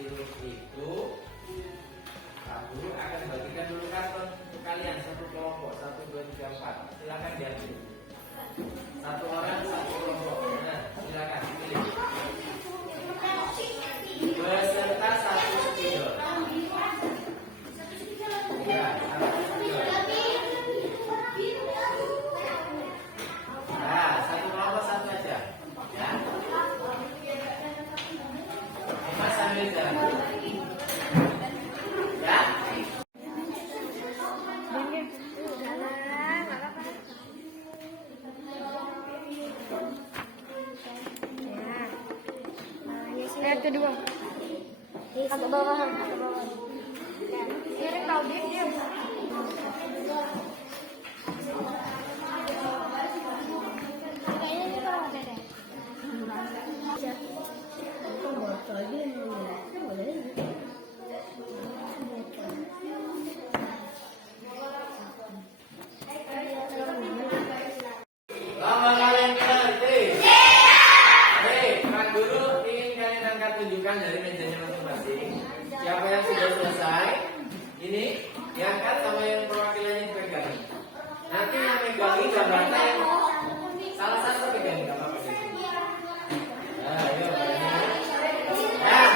kafirun itu Pak Guru akan bagikan dulu karton untuk kalian satu kelompok 1, 2, 3, 4. Silakan diambil. Satu orang satu kelompok. Nah, silakan pilih. Beserta satu spidol. Ya, satu spidol. Nah, satu kelompok satu aja. Ya. Mas sambil jalan. Ya. Ayat kedua. Agak bawah. Ini tahu dia. Kayaknya ini kalau ada deh. Lama kalian ngerti? Baik, Pak Guru ingin kalian angkat tunjukkan dari mejanya masing-masing. Siapa yang sudah selesai? Ini diangkat sama yang perwakilannya dipegang. Nanti yang megangin gambarnya yang salah satu pegangin nggak apa-apa. Nah, ayo. Nah,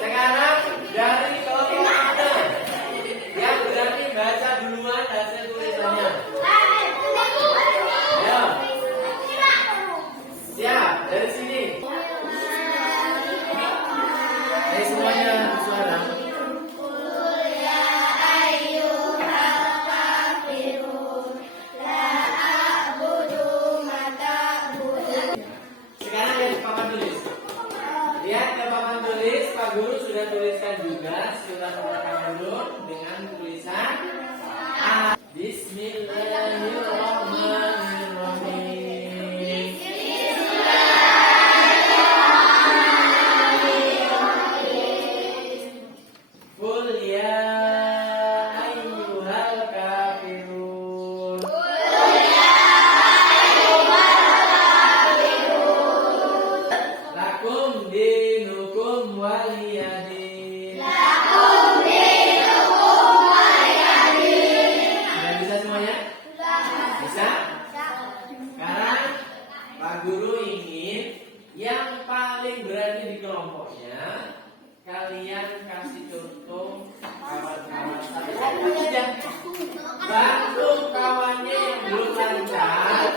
sekarang dari kelompok mana yang berani baca duluan hasil tulisannya? Ayo. Siap, dari sini. Ayo semuanya suara. Sekarang dari papan tulis. Lihat ke papan tulis, Pak Guru sudah tuliskan juga surat Al-Qur'an dengan tulisan A. Bismillahirrahmanirrahim. Qul ya ayyuhal kafirun. Lakum dinukum waliyadin. Sudah bisa semuanya? Bisa? Sekarang Pak Guru ingin yang paling berani di kelompoknya kalian kasih contoh kawan-kawan satu saja. Bantu kawannya yang belum lancar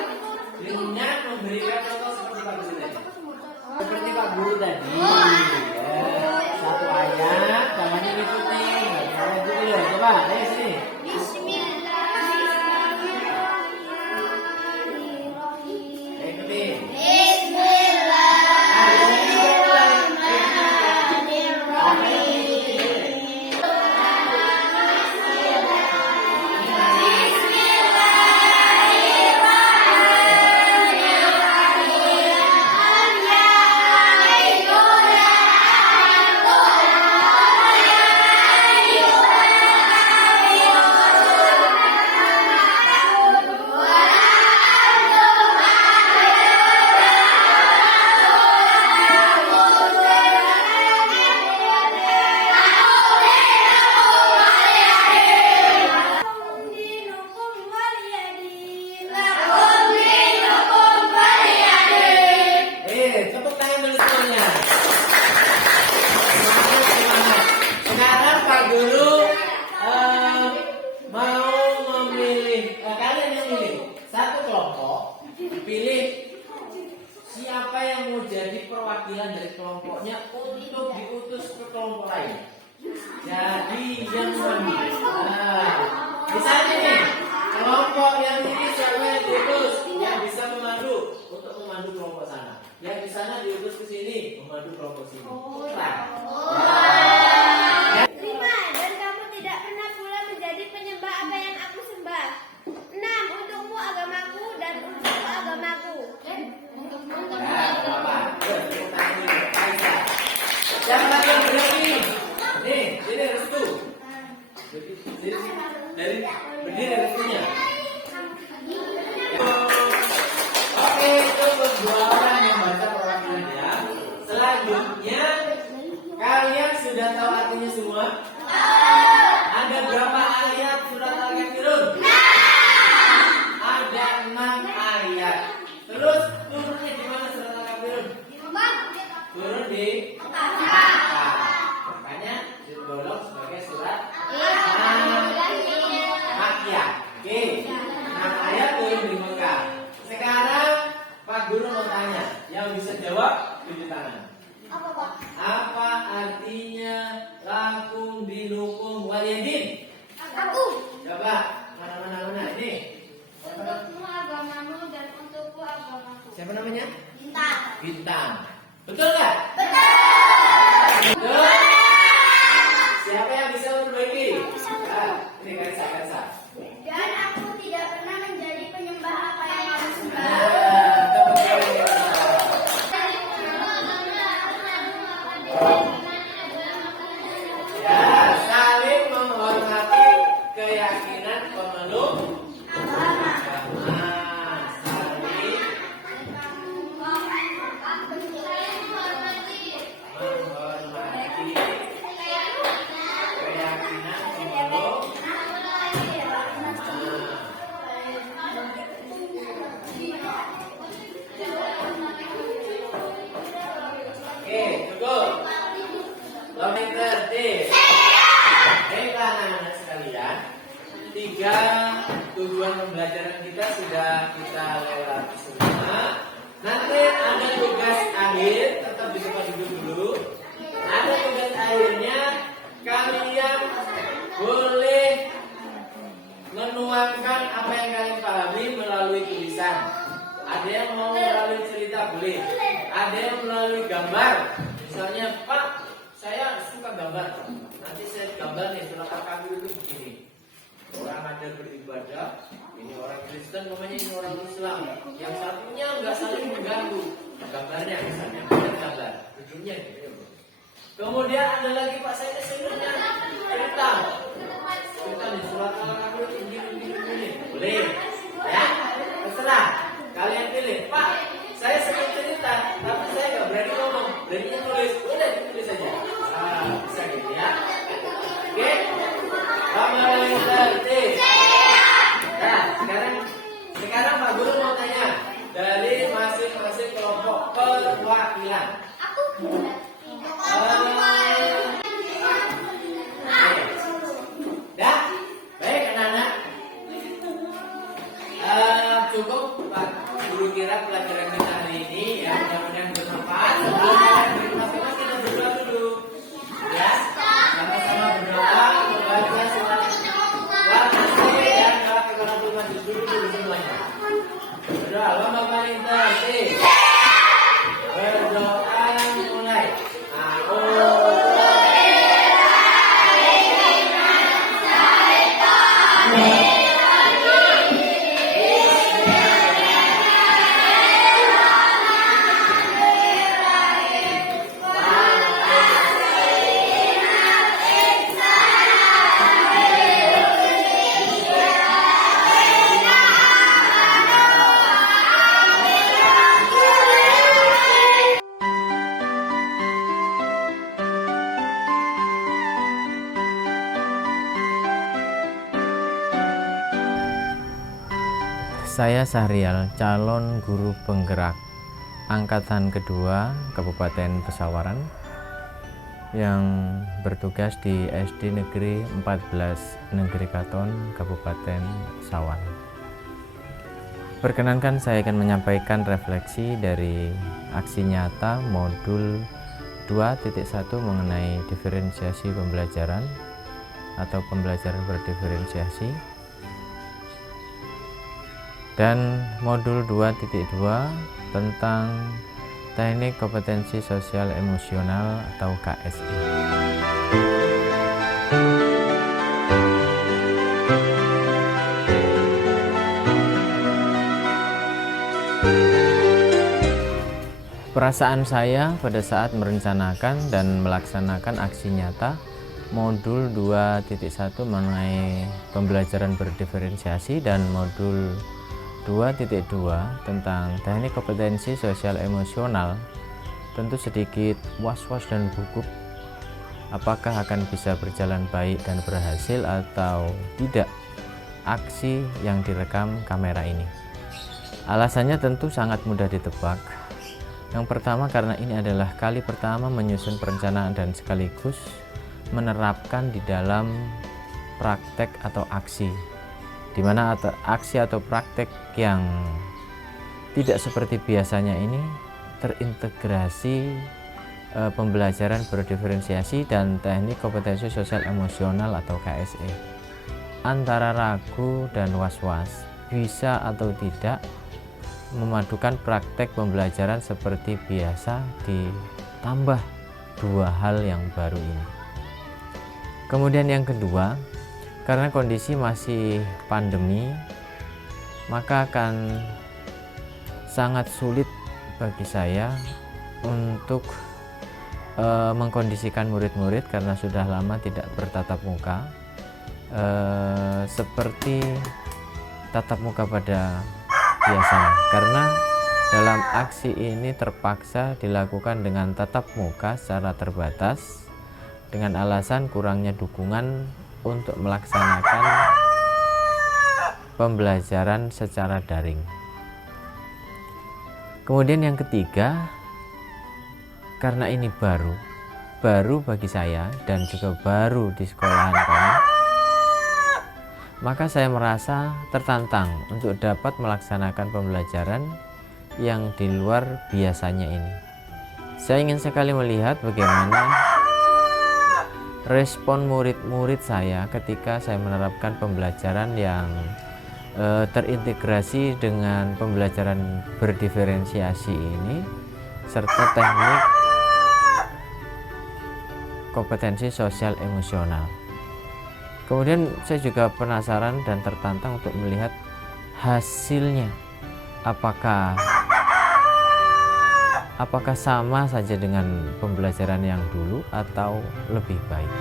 dengan memberikan contoh seperti Pak Guru tadi. Seperti Pak Guru tadi. Ya, satu ayat, kawannya ikutin. Kawan itu dulu, coba, ayo sini. Ayo ikutin. Tepuk tangan dulu semuanya. Semangat. Sekarang Pak Guru mau memilih, kalian yang milih satu kelompok, pilih siapa yang mau jadi perwakilan dari kelompoknya untuk diutus ke kelompok lain. Jadi yang mana? Nah, misalnya nih, kelompok yang ini siapa yang diutus? Yang bisa memandu untuk memandu kelompok sana. Yang di sana diutus ke sini memandu kelompok sini. Putra. Lima, dan kamu tidak pernah pula menjadi penyembah apa yang aku sembah. 6, untukmu agamaku dan untukku agamaku. Siapa lagi yang berani? Nih, sini restu. Dari berdiri restunya. Oke, itu berdua orang yang baca perwakilannya. Selanjutnya kalian yang bisa jawab tunjuk tangan. Apa, Pak? Apa artinya lakum dinukum waliyadin? Aku. Coba mana ini. Untukmu agamamu dan untukku agamaku. Siapa namanya? Bintang. Bintang. Betul nggak? Betul. Betul. Siapa yang bisa memperbaiki? Ini Karisa. Dan aku tidak pernah menjadi penyembah apa yang kamu sembah. Tepuk tangan. Ya, saling menghormati keyakinan pemeluk agama. Saling menghormati keyakinan pemeluk Oke, cukup. Lebih tertib. Baiklah anak-anak sekalian, 3 tujuan pembelajaran kita sudah kita lewati semua. Nanti ada tugas akhir, tetap di tempat duduk dulu. Ada tugas akhirnya, kalian boleh menuangkan apa yang kalian pahami melalui tulisan. Ada yang mau melalui cerita boleh, ada yang melalui gambar. Misalnya, Pak, saya suka gambar. Nanti saya gambar nih, telapak kaki itu begini. Orang ada beribadah, ini orang Kristen, namanya ini orang Islam. Yang satunya nggak saling mengganggu. Gambarnya misalnya, gambar, ujungnya gitu. Kemudian ada lagi, Pak, saya sebenarnya cerita nih surat Al-Kahfi ini. Boleh, ya, terserah. Kalian pilih, Pak, saya sering cerita, tapi saya nggak berani ngomong, beraninya tulis. Udah ditulis aja. Bisa gitu ya. Oke, kembali tertib. Nah, sekarang Pak Guru mau tanya dari masing-masing kelompok perwakilan. Aku. Dah, baik anak-anak. Cukup Pak Guru kira pelajaran kita hari ini ya, mudah-mudahan bermanfaat. Sebelum kita kita berdoa dulu, ya. Sama-sama berdoa membaca surat Al-Kahfi dan Al-Kahfi Majid dulu semuanya. Berdoa, lomba paling tertib. Berdoa mulai. Saya Sahrial, calon guru penggerak angkatan kedua Kabupaten Pesawaran yang bertugas di SD Negeri 14 Negeri Katon, Kabupaten Sawan. Perkenankan saya akan menyampaikan refleksi dari aksi nyata modul 2.1 mengenai diferensiasi pembelajaran atau pembelajaran berdiferensiasi, dan modul 2.2 tentang teknik kompetensi sosial emosional atau KSE. Perasaan saya pada saat merencanakan dan melaksanakan aksi nyata modul 2.1 mengenai pembelajaran berdiferensiasi dan modul 2.2 tentang teknik kompetensi sosial emosional, tentu sedikit was-was dan gugup apakah akan bisa berjalan baik dan berhasil atau tidak aksi yang direkam kamera ini. Alasannya tentu sangat mudah ditebak. Yang pertama, karena ini adalah kali pertama menyusun perencanaan dan sekaligus menerapkan di dalam praktek atau aksi, di mana aksi atau praktek yang tidak seperti biasanya ini terintegrasi pembelajaran berdiferensiasi dan teknik kompetensi sosial emosional atau KSE. Antara ragu dan was-was, bisa atau tidak memadukan praktek pembelajaran seperti biasa ditambah dua hal yang baru ini. Kemudian yang kedua, karena kondisi masih pandemi, maka akan sangat sulit bagi saya untuk mengkondisikan murid-murid karena sudah lama tidak bertatap muka, seperti tatap muka pada biasanya, karena dalam aksi ini terpaksa dilakukan dengan tatap muka secara terbatas dengan alasan kurangnya dukungan untuk melaksanakan pembelajaran secara daring. Kemudian yang ketiga, karena ini baru bagi saya dan juga baru di sekolahan kami, maka saya merasa tertantang untuk dapat melaksanakan pembelajaran yang di luar biasanya ini. Saya ingin sekali melihat bagaimana respon murid-murid saya ketika saya menerapkan pembelajaran yang terintegrasi dengan pembelajaran berdiferensiasi ini serta teknik kompetensi sosial emosional. Kemudian saya juga penasaran dan tertantang untuk melihat hasilnya, apakah sama saja dengan pembelajaran yang dulu atau lebih baik.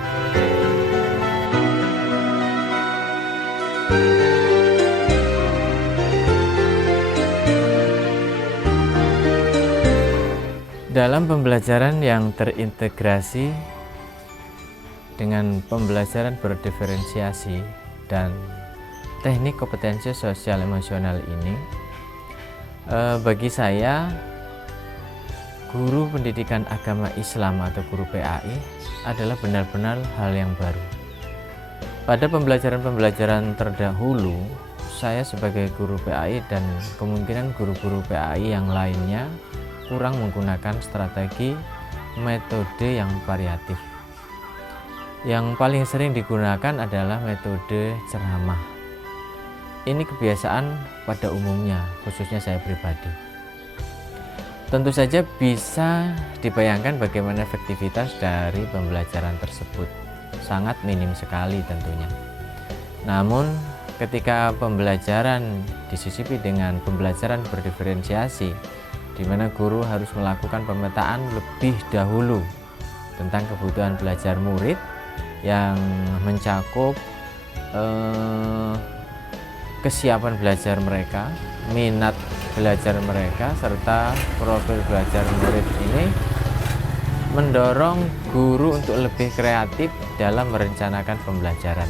Dalam pembelajaran yang terintegrasi dengan pembelajaran berdiferensiasi dan teknik kompetensi sosial emosional ini, bagi saya guru pendidikan agama Islam atau guru PAI adalah benar-benar hal yang baru. Pada pembelajaran-pembelajaran terdahulu, saya sebagai guru PAI dan kemungkinan guru-guru PAI yang lainnya kurang menggunakan strategi metode yang variatif. Yang paling sering digunakan adalah metode ceramah. Ini kebiasaan pada umumnya, khususnya saya pribadi. Tentu saja bisa dibayangkan bagaimana efektivitas dari pembelajaran tersebut. Sangat minim sekali tentunya. Namun ketika pembelajaran disisipi dengan pembelajaran berdiferensiasi, di mana guru harus melakukan pemetaan lebih dahulu tentang kebutuhan belajar murid yang mencakup kesiapan belajar mereka, minat belajar mereka, serta profil belajar murid ini mendorong guru untuk lebih kreatif dalam merencanakan pembelajaran.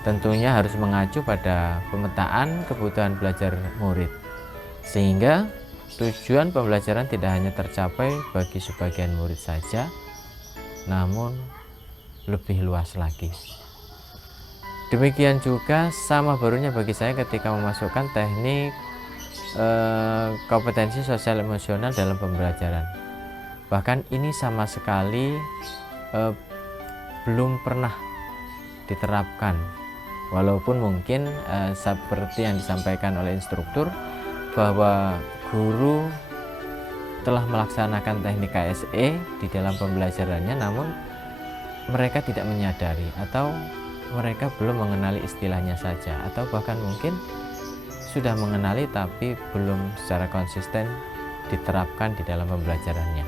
Tentunya harus mengacu pada pemetaan kebutuhan belajar murid, sehingga tujuan pembelajaran tidak hanya tercapai bagi sebagian murid saja, namun lebih luas lagi. Demikian juga sama barunya bagi saya ketika memasukkan teknik kompetensi sosial emosional dalam pembelajaran. Bahkan ini sama sekali belum pernah diterapkan, walaupun mungkin seperti yang disampaikan oleh instruktur bahwa guru telah melaksanakan teknik KSE di dalam pembelajarannya, namun mereka tidak menyadari atau mereka belum mengenali istilahnya saja, atau bahkan mungkin sudah mengenali tapi belum secara konsisten diterapkan di dalam pembelajarannya.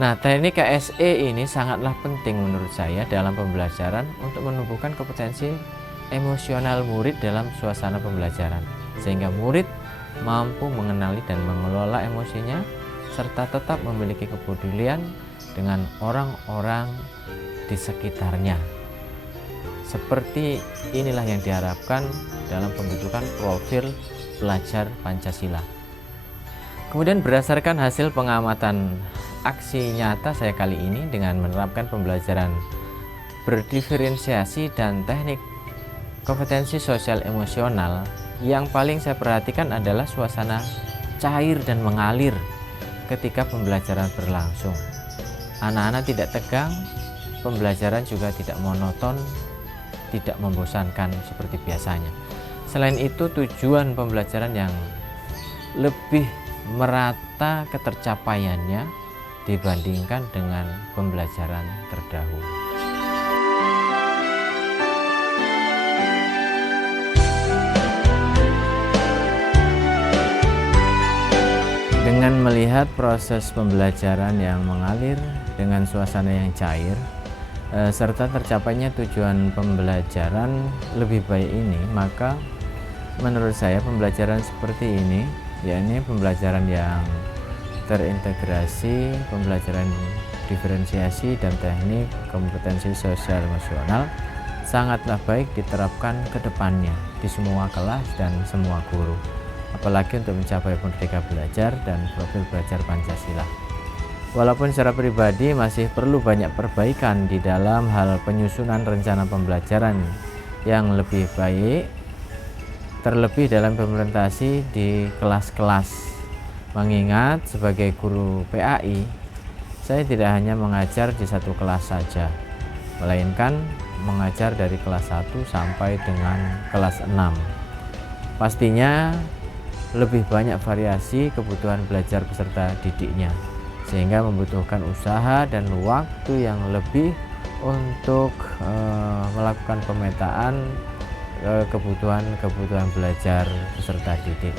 Nah, teknik KSE ini sangatlah penting menurut saya dalam pembelajaran untuk menumbuhkan kompetensi emosional murid dalam suasana pembelajaran, sehingga murid mampu mengenali dan mengelola emosinya serta tetap memiliki kepedulian dengan orang-orang di sekitarnya. Seperti inilah yang diharapkan dalam pembentukan profil pelajar Pancasila. Kemudian berdasarkan hasil pengamatan aksi nyata saya kali ini dengan menerapkan pembelajaran berdiferensiasi dan teknik kompetensi sosial emosional, yang paling saya perhatikan adalah suasana cair dan mengalir ketika pembelajaran berlangsung. Anak-anak tidak tegang, pembelajaran juga tidak monoton, tidak membosankan seperti biasanya. Selain itu, tujuan pembelajaran yang lebih merata ketercapaiannya dibandingkan dengan pembelajaran terdahulu. Dengan melihat proses pembelajaran yang mengalir dengan suasana yang cair, serta tercapainya tujuan pembelajaran lebih baik ini, maka menurut saya pembelajaran seperti ini, yakni pembelajaran yang terintegrasi, pembelajaran diferensiasi dan teknik kompetensi sosial emosional, sangatlah baik diterapkan ke depannya di semua kelas dan semua guru, apalagi untuk mencapai merdeka belajar dan profil belajar Pancasila. Walaupun secara pribadi masih perlu banyak perbaikan di dalam hal penyusunan rencana pembelajaran yang lebih baik, terlebih dalam implementasi di kelas-kelas. Mengingat sebagai guru PAI, saya tidak hanya mengajar di satu kelas saja, melainkan mengajar dari kelas 1 sampai dengan kelas 6. Pastinya lebih banyak variasi kebutuhan belajar peserta didiknya, sehingga membutuhkan usaha dan waktu yang lebih untuk melakukan pemetaan kebutuhan belajar peserta didik.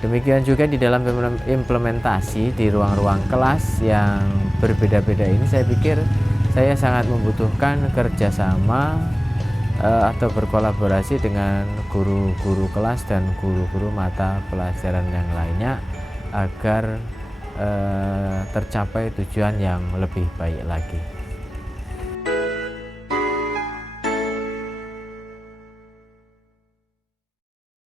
Demikian juga di dalam implementasi di ruang-ruang kelas yang berbeda-beda ini, saya pikir saya sangat membutuhkan kerjasama atau berkolaborasi dengan guru-guru kelas dan guru-guru mata pelajaran yang lainnya agar tercapai tujuan yang lebih baik lagi.